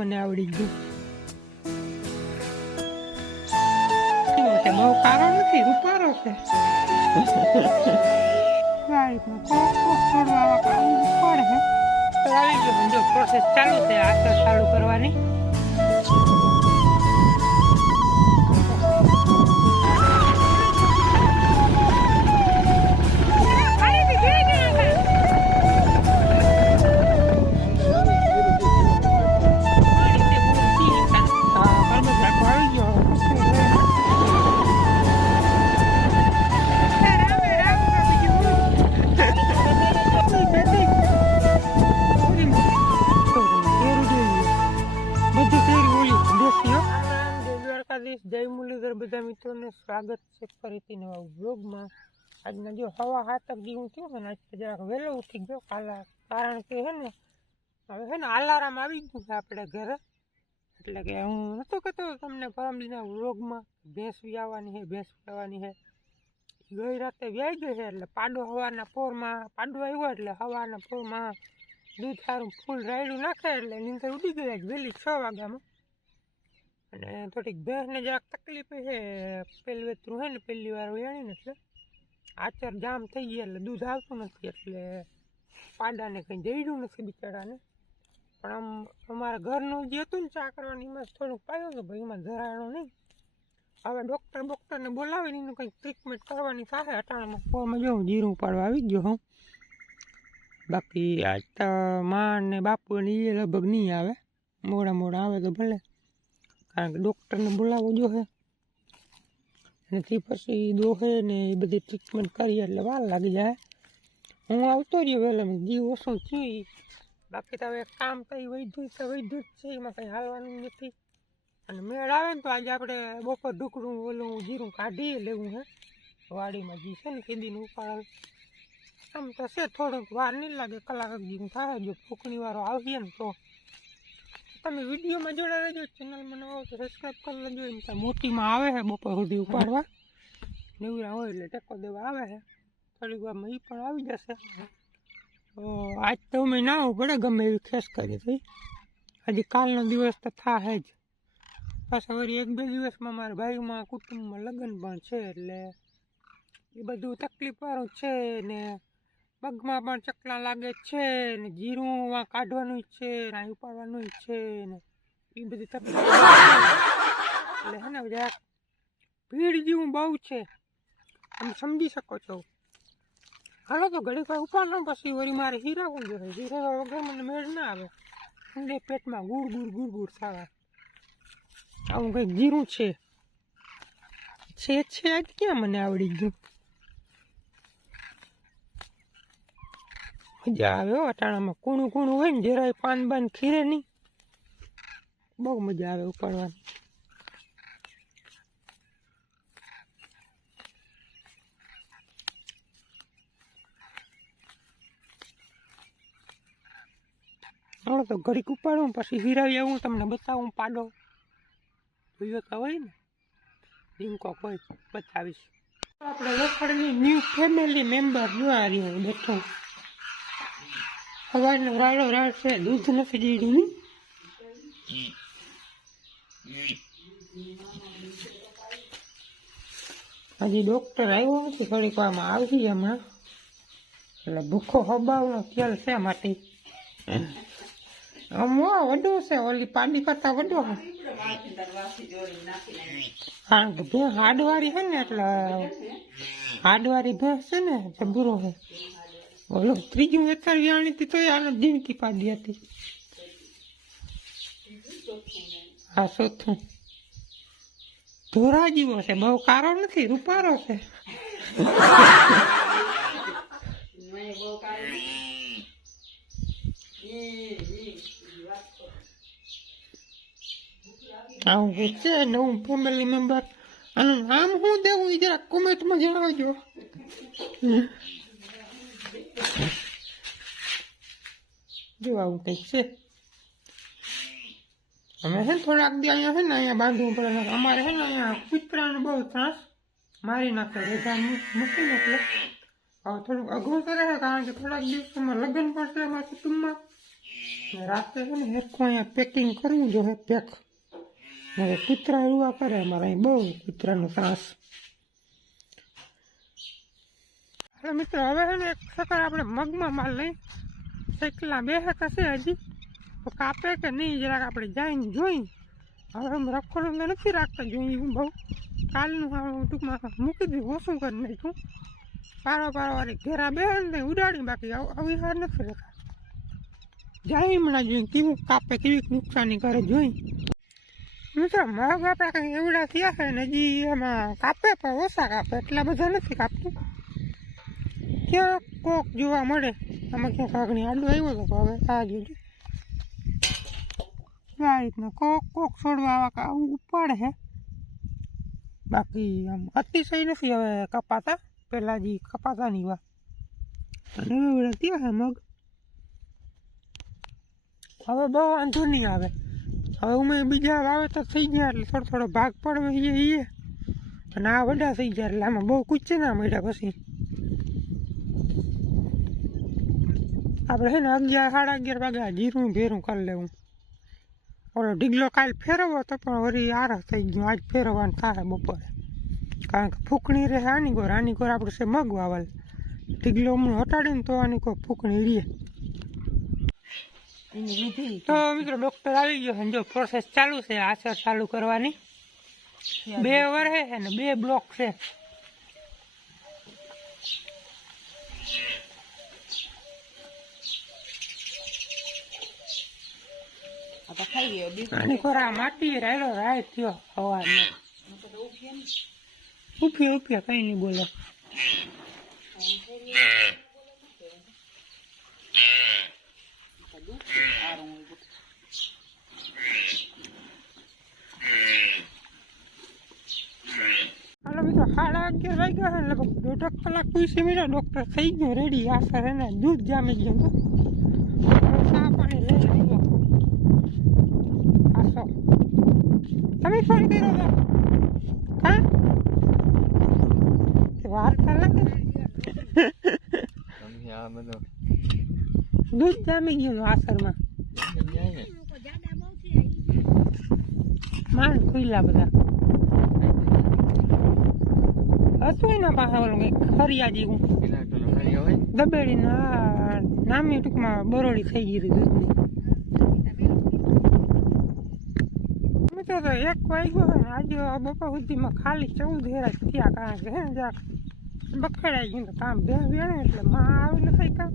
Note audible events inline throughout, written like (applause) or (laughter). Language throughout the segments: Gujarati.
મને આવડી ગયું. છે બહુ કારો નથી રૂપારો છે. આવા ગયો પ્રોસેસ ચાલુ છે, આ ચાલુ કરવાની. આજના જો હવા હાથક જેવું થયું છે ને, આજે જરાક વહેલો ઉઠી ગયો, કાલા કારણ કે હે ને, હવે હે ને અલારામ આવી ગયું છે આપણે ઘરે. એટલે કે હું નતો કહેતો તમને પરમદીના વ્લોગમાં ભેંસ આવવાની છે ભેંસ આવવાની છે. ગઈ રાતે વ્યાઈ ગઈ છે, એટલે પાડો હવાના પોરમાં, પાડો આવ્યો એટલે હવાના પોરમાં દૂધ સારું ફૂલ રાયડું નાખે એટલે નીંદર ઉડી આજ વહેલી છ વાગ્યામાં. અને થોડીક ભેંસને જરાક તકલીફ છે, પેલું વેતરું છે ને પહેલી વાર વેણી એટલે. આચર જામ થઈ ગયા એટલે દૂધ આવતું નથી, એટલે પાંડાને કંઈ જઈડું નથી બિચારાને. પણ આમ અમારા ઘરનું જે હતું ને ચા કરવાની, એમાં થોડુંક પાયો હતું, ભાઈ એમાં જરાણું નહીં. હવે ડૉક્ટર બોક્ટરને બોલાવીને એનું કંઈક ટ્રીટમેન્ટ કરવાની સાથે અટાણામાં ફોર્માં જોઉં જીરું પાડવા આવી ગયો, હું. બાકી આજ તો માં ને બાપુ ને એ લગભગ નહીં આવે. મોડા મોડા આવે તો ભલે. કારણ કે ડૉક્ટરને બોલાવવો જોઈએ. તે પછી દોહે ને એ બધી ટ્રીટમેન્ટ કરીએ એટલે વાર લાગી જાય. હું આવતો રહ્યો મેં જીવ ઓછું થયું. બાકી તો હવે કામ કંઈ વૈધું તો વૈધું જ છે, એમાં કંઈ હાલવાનું નથી. અને મેળ આવે ને તો આજે આપણે બપોર ઢુકડું ઓલું જીરું કાઢીએ, લેવું હે. વાડીમાં જી છે ને કેદીનું ઉપાડ. આમ તો છે થોડોક વાર, નહીં લાગે, કલાક જેવું થાય, જો ફૂકણી વાળો આવીએ ને તો. તમે વિડીયોમાં જોડા રહેજો, ચેનલમાં મને આવો તો સબસ્ક્રાઈબ કરી લેજો. એમ તો મોટીમાં આવે છે બપોર સુધી ઉપાડવા. નેવરા હોય એટલે ટેકો દેવા આવે છે. થોડીક વારમાં એ પણ આવી જશે. તો આજ તો અમે ના પડે, ગમે એવી ખેસ કરી હતી. હજી કાલનો દિવસ તો થાય જ. પાછા વળી એક બે દિવસમાં મારા ભાઈમાં કુટુંબમાં લગ્ન પણ છે એટલે એ બધું તકલીફવાળું છે ને પગમાં પણ ચકલા લાગે છે ને જીરું કાઢવાનું છે ને અહીં ઉપાડવાનું છે ને એ બધી તકલીફ એટલે હે ને જરાક ભીડ જેવું બહુ છે. તમે સમજી શકો છો. હાલો તો ઘડીક વાર ઉપાડ લઉં પછી વળી મારે હીરાવું જોઈએ હીરાવા વગર મને મેળ ના આવે. ઠંડે પેટમાં ગુડ ગુડ ગુડ ગુડ થવા. આવું કંઈક જીરું છે. છે છે, આજ ક્યાં મને આવડી ગયું? મજા આવે હો, અટાણામાં કૂણું કૂણું હોય ને, જરાય પાન બાન ખીરે નહીં. બહુ મજા આવે ઉપાડવાની. હમણાં તો ઘડીક ઉપાડું પછી હિરાવી આવું, તમને બતાવું પાડો. જોયો હોય ને. લિંકો કોઈ બતાવીશ. આપણે વખડની ન્યૂ ફેમિલી મેમ્બર જો આ રહ્યો બેઠો. સવારનો રાડો રાડ છે. દૂધ નથી દીધું હજી ડૉક્ટર આવ્યો નથી ઘડીક વારમાં આવી હમણાં. એટલે ભૂખો હબાવનો ખ્યાલ છે માટે. હમણાં વડો છે. ઓલી પાડી કરતા વડો કારણ કે ભેંસ હાડવાળી છે ને એટલે હાડવાળી ભેંસ છે ને જબરો છે. ઓલો ત્રીજું વેતર વ્યાણી હતી, તોય આને જીવતી પાડી હતી. હા ચોથું. ધોરા જીવો છે, બહુ કારો નથી, રૂપારો છે. આવું છે, નવું ફેમિલી મેમ્બર આનું નામ શું દેવું એ જરા કોમેન્ટમાં જણાવજો. જો આવું કંઈક છે. અમે છે ને થોડાક દી અહીંયા છે ને અહીંયા બાંધવું પડે અમારે છે ને અહીંયા કૂતરાનો બહુ ત્રાસ મારી નાખે રજા મૂકીને નાખે. હવે થોડુંક અઘરું તો છે કારણ કે થોડાક દિવસોમાં લગ્ન પણ છે અમારા કુટુંબમાં. રાત્રે રાતે છે ને હેરખું અહીંયા પેકિંગ કરવું જોઈએ પેક હવે કૂતરા રૂવા કરે અમારે અહીં બહુ કૂતરાનો ત્રાસ. હવે મિત્રો, હવે છે એક સકર આપણે મગમાં માલ લઈ સાયકલના બે છે હજી? તો કાપે કે નહીં? જરાક આપણે જઈને જોઈ. હવે આમ રખોડું તો નથી રાખતા જોઈએ હું બહુ. કાલનું હું ટૂંકમાં મૂકી દીધું ઓછું કરી નાખ્યું. પારો પારો વાળી ઘેરા બે ને ઉડાડી બાકી. આવ- હાર નથી રહેતા. જાય હમણાં જોઈ. કેવું કાપે, કેવી નુકસાની કરે જોઈ. મિત્રો મગ આપણા કંઈ એવડા થયા છે ને હજી એમાં કાપે પણ ઓછા કાપે. એટલા બધા નથી કાપતું. ક્યાં કોક જોવા મળે? આમાં ક્યાંક કાગણી આડું આવ્યો હતો હવે આ જોજો આ રીતના કોક કોક છોડવા આવા આવું ઉપાડે છે બાકી આમ અતિશય નથી હવે કપાતા. પહેલાં જે કપાતા નહીં વા ત્યાં હવે બધા છે મગ. હવે બહુ વાંધો નહીં આવે. હવે ઉમે બીજા વાવેતર થઈ ગયા એટલે થોડો થોડો ભાગ પડવે એ અને આ વડા થઈ ગયા એટલે આમાં બહુ કૂચે ના મળ્યા પછી. આપણે છે ને અગિયાર સાડા અગિયાર વાગ્યા જીરું ભેરું કરી લેવું. ઓલો ઢીગલો કાલ ફેરવો તો પણ વળી આરસ થઈ ગયો. આજ ફેરવવાનું થાય બપોરે. કારણ કે ફૂકણી રહે આની ગોર આની કોર આપણે છે મગ વાવલ. ઢીગલો હમણાં હટાડીને તો આની કોઈ ફૂકણી રહે. તો મિત્રો ડૉક્ટર આવી ગયો છે જો પ્રોસેસ ચાલુ છે આસર ચાલુ કરવાની. બે વર છે ને બે બ્લોક છે. વાગ્યા છે. દોઢ કલાક પૂછી મળ્યા ડૉક્ટર થઈ ગયો રેડી આ સર દૂધ જામી ગયું આસો તમે ફોન કર્યો હતો હા વાર લાગે દૂધ જામી ગયું આસરમાં માંડ ખુલ્લા બધા હતું એના પાસે ઓલું કંઈક ખરિયા જેવું દબેડીના નામની ટૂંકમાં બરોડી થઈ ગઈ હતી દૂધની તો એક વાગ્યો હોય ને, આજે બપોર સુધીમાં ખાલી ચૌદ હેરા થયા કારણ કે જરાક. બખડાઈ ગયું કામ બે વેણે એટલે માં આવી નથી કામ.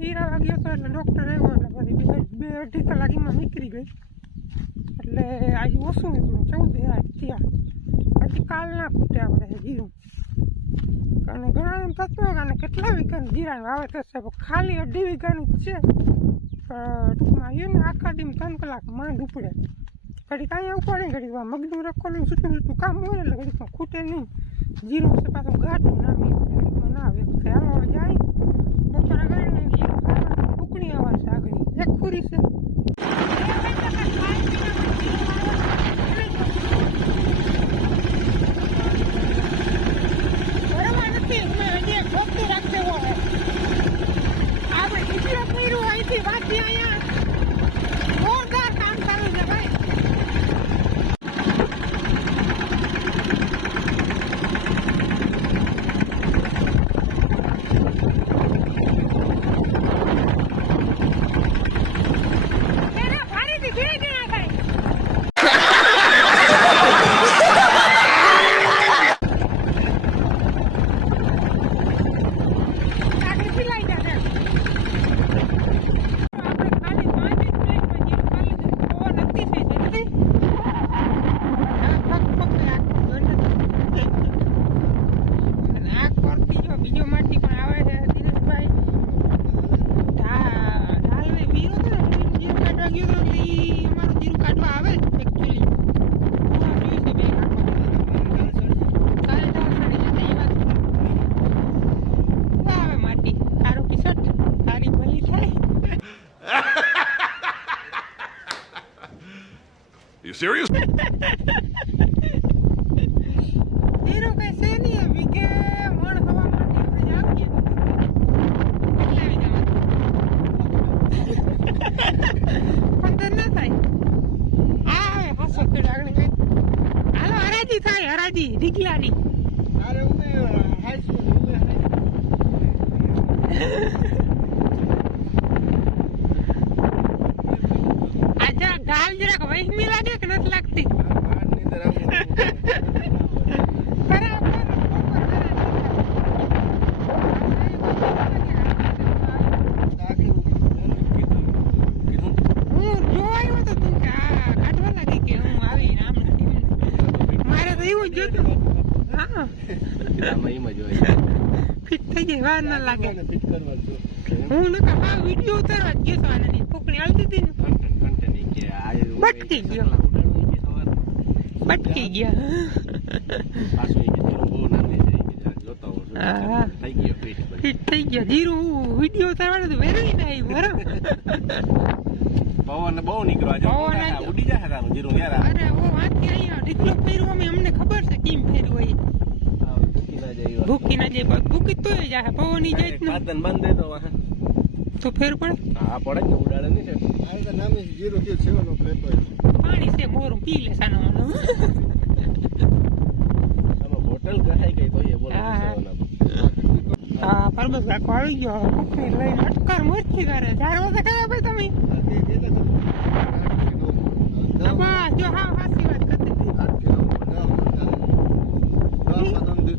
હીરા વાગ્યો તો એટલે ડૉક્ટર આવ્યો એટલે પછી બે અઢી કલાક એમાં નીકળી ગઈ. એટલે આજે ઓછું નીકળ્યું, ચૌદ હેરા થયા. હજી કાલ ના ખૂટે આપણે જીરું. અને ઘણા એમ થતું હોય કે કેટલા વીઘાની જીરાની વાવેતર છે ખાલી અઢી વીઘાની જ છે. ટૂંકમાં આવ્યું ને આખા દી ત્રણ કલાક માંડ ઉપડે. ઘડીક અહીંયા ઉપાડે, ઘડીક મગનું રખોલું છૂટું છૂટું કામ હોય એટલે ઘડીકમાં ખૂટે નહીં. જીરું છે પાછું ઘાટું નામી ઘડીકમાં ના આવે. ચાલો જાય. બપોરે ગાડી જીરું ખાવા ઉકળી આવવા છે એક ખુરી છે. Serious? (laughs) ના લાગે. હું હા વીડિયો ઉતારવા જ ગયો તો આનાની ફૂકણી હાલતી હતી ને. બટકી ગયો. બટકી ગયા. ફિટ થઈ વીડિયો ઉતારવાનું તો વેરવી ના આવ્યું બરાબર. પવન બહુ નીકળ્યો આજે. પવન ઉડી જાય- તારું જીરું યાર અરે ઓ વાંચી અહીંયા ઢીકલો ફેરવો અમે અમને ખબર છે કેમ ફેરવો એ. ભૂકી ના જાય એવા. ભૂકી ના જાય બસ તોય જાય પવન જાય જ બંધ દે તો તો ફેર પડે? હા પડે જ ને ઉડાડે નહીં છે. તો નામે જીરો થયું સેવાનો પ્લેટ હોય પાણી છે મોરું પી લે સાનો માનો આમાં બોટલ કહાઈ ગઈ તો એ બોલો હા, હા. હા પરબત કાકો આવી ગયો. ફૂકણી લઈને અટકાર મૂર્તિ કરે. ચાર વાગે કયા ભાઈ તમે. બસ જો હા સાચી વાત કરી દીધી હા બાપ દસ મણમાં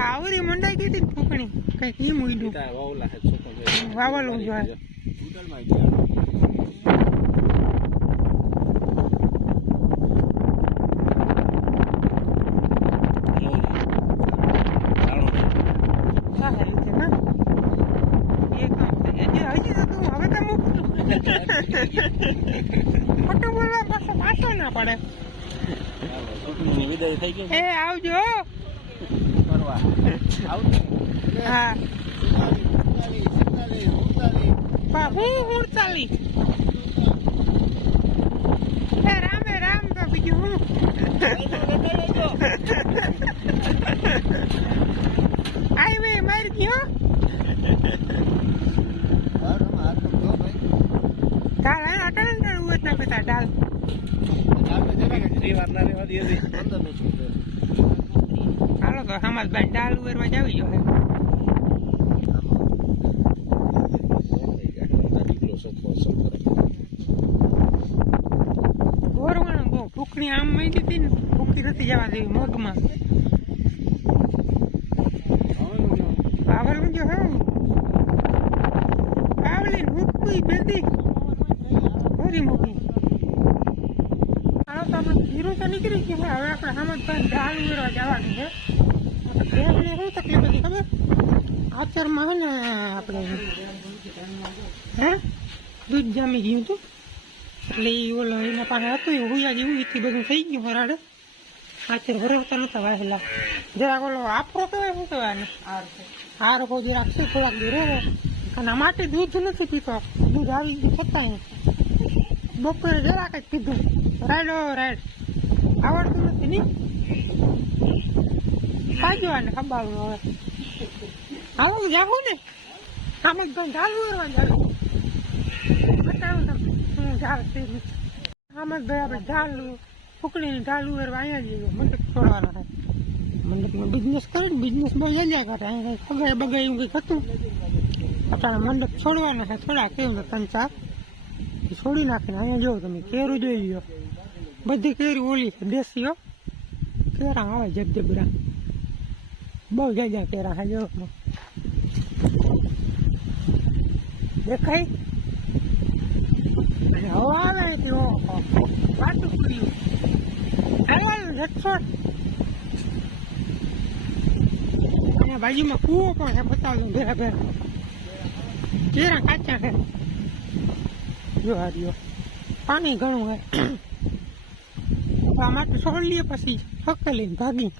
આવરી મંડાઈ ગઈ હતી ફૂકણી. કંઈક એમ ઉડ્યું વાવલા જોઈએ (laughs) ખોટું બોલવા પાછો પાછો ના પડે. વિદાય થઈ ગઈ હે. આવજો ફરવા આવજો હા બા હું ચાલી? હે રામે, રામ તો બીજું હું? હાઈવે મારી ગયો? કાલ અટણ ઉત ના પિતા ડાલ. ત્રી વાર ના રહેવા દે. અંદરનું હાલો તો હમાર બેન ડાલ ઉવેરવા જાવી જો છોકરો છોકરો. ગોરવાણ બહુ ભૂખણી આમ મળી હતી ને ભૂખી નથી જવા દેવી મગમાં પાવર જો હે પાવલી હુકુઈ બેદી ઓરી મૂકી હાલો તો આપણે જીરું તો નીકળી ગયું હવે હમત પાસે જવાનું છે. બેગને શું તકલીફ હતી આચરમાં હે ને આપણે, હે? દૂધ જામી ગયું હતું. એટલે એ ઓલો એના પાસે હતું, એ હુયા જેવું એથી બધું થઈ ગયું વરાડે આચર ભરાવતા નતા વાહેલા જરાક ઓલો આપરો કહેવાય, શું કહેવાય હાર કોઈ જરાક શું થોડાક દૂર અને માટે દૂધ નથી પીતો. દૂધ આવી ગયું છતાંય બપોરે જરાક જ પીધું. રાઈડો રાઈડ આવડતું નથી નહીં ખાજો આને ખબાવું હવે હાલો જાવું ને? આમ જ ગઈ ઢાલવું જાડું બતાવું આમ ભાઈ આપણે ઢાલવું ફૂકડીને ઢાલવું એરવા અહીંયા મંડપ છોડવાના થાય મંડપમાં બિઝનેસ કરીને બિઝનેસ બહુ જલ્યા કરે. અહીંયા બગાય એવું કંઈક હતું આપણા મંડપ છોડવાના છે, થોડા કેવું ત્રણ, ચાર? છોડી નાખીને અહીંયા જોવો તમે કેરું જોઈ ગયો બધી કેરી ઓલી છે, દેશી, હો. કેરા આવે જગજબરા બહુ જાજા કેરા હા જો દેખાય અને હવા આવે ઓહો વાતું પૂર્યું હલાલ રક્ષોડ અહીંયા બાજુમાં કૂવો પણ છે બતાવું ભેરા ભેરા કેરા કાચા છે જો હાર્યો પાણી ઘણું હોય આ માટે છોડ લઈએ પછી હકેલીને ભાગી